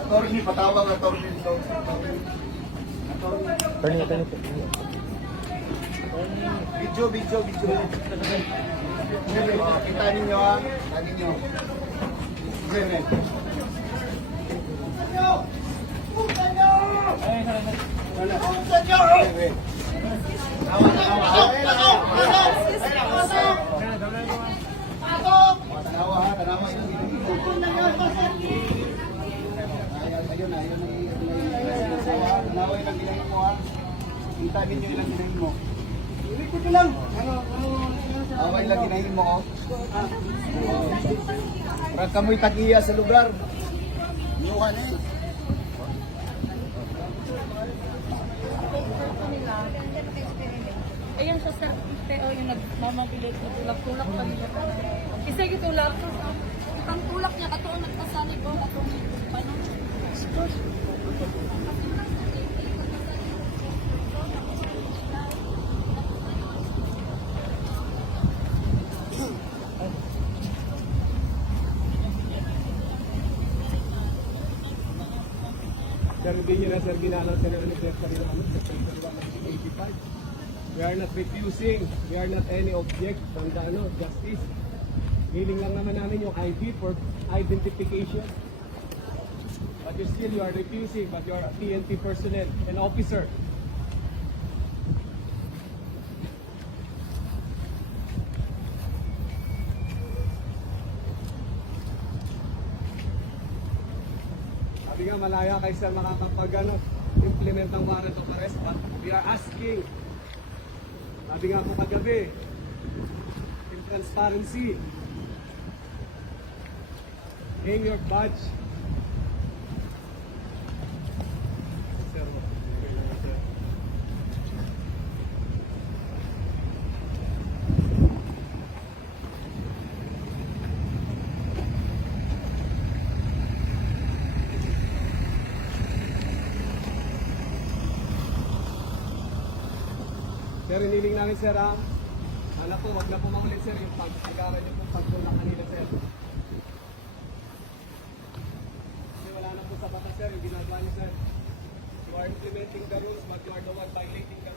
Attorney, patawag attorney dito. Attorney. Video. Kita ninyo ha. Lagi nyo. Sige, kita ninyo ilang ginahin mo. Ikot lang. Away lang ginahin mo, oh. Para kamoy tagiya sa lugar. Inuwan eh. Ayan siya sa PO yung nagmamabilit, nagtulak-tulak pa nila. Isa yung tulak. Ang tulak niya, katoon nagpasalig ko, katoon paano? Sir, hindi nyo na sir ginalaw sa anniversary namin sa 1985. We are not refusing, we are not any object from the justice. Hiling lang naman namin yung ID for identification. But you are refusing, but you are a PNP personnel and officer. Sabi nga malaya kayo sir makakapag-implement ng warrant of arrest, but we are asking. Sabi nga po kagabi, in transparency, hang your badge. Sir, sir. Sir, iniling namin sir ha. Wala po, wag na po maulit sir yung pag-agaran niyo po pagtulak kanina sir. Kasi wala na po sa batas sir yung ginagawa niyo sir. You are implementing the rules but you are the one violating the